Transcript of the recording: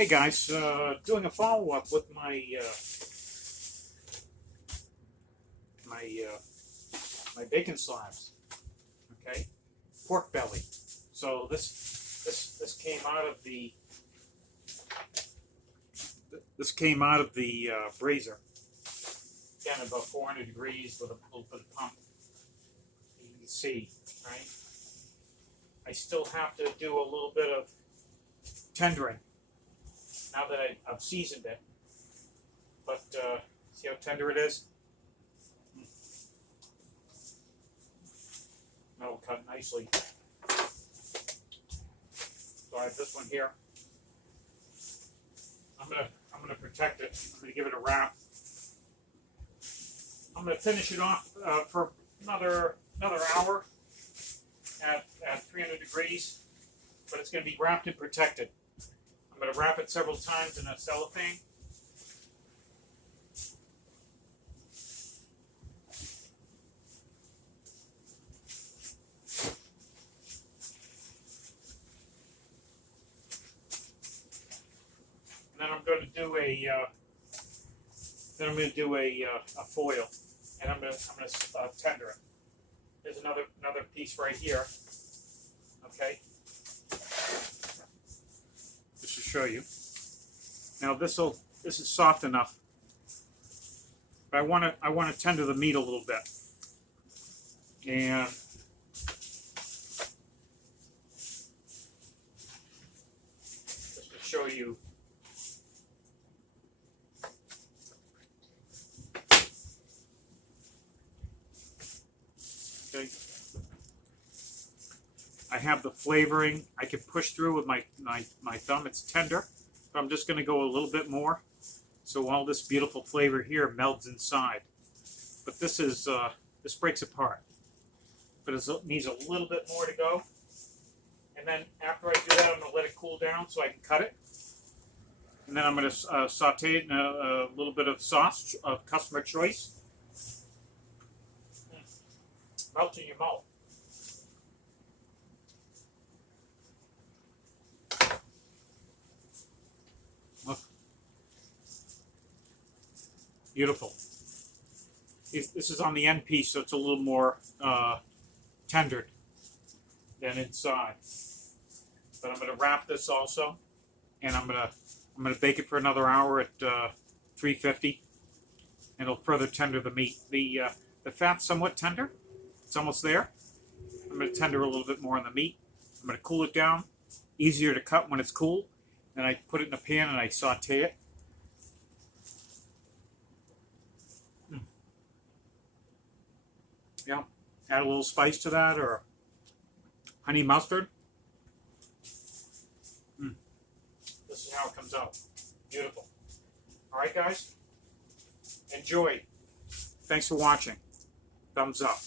Hey guys, doing a follow-up with my my bacon slabs. Okay, pork belly. So this came out of the brazier. Again, about 400 degrees with a little bit of pump. You can see, right? I still have to do a little bit of tendering now that I've seasoned it. But see how tender it is? That'll cut nicely. So I have this one here. I'm gonna protect it. I'm gonna give it a wrap. I'm gonna finish it off for another hour at 300 degrees, but it's gonna be wrapped and protected. I'm gonna wrap it several times in a cellophane. And then I'm going to do a foil, and I'm gonna tender it. There's another piece right here. Okay, just to show you. Now this is soft enough, but I want to tender the meat a little bit, and just to show you. Okay. I have the flavoring. I can push through with my thumb. It's tender, but I'm just going to go a little bit more, so all this beautiful flavor here melds inside. But this breaks apart. But it needs a little bit more to go. And then after I do that, I'm going to let it cool down so I can cut it. And then I'm going to saute it in a little bit of sauce of customer choice. Melts in your mouth. Look. Beautiful. This is on the end piece, so it's a little more tendered than inside. But I'm going to wrap this also, and I'm going to bake it for another hour at 350, and it'll further tender the meat. The fat's somewhat tender. It's almost there. I'm going to tender a little bit more on the meat. I'm going to cool it down. Easier to cut when it's cool. Then I put it in a pan and I saute it. Yeah. Add a little spice to that, or honey mustard. This is how it comes out. Beautiful. All right, guys. Enjoy. Thanks for watching. Thumbs up.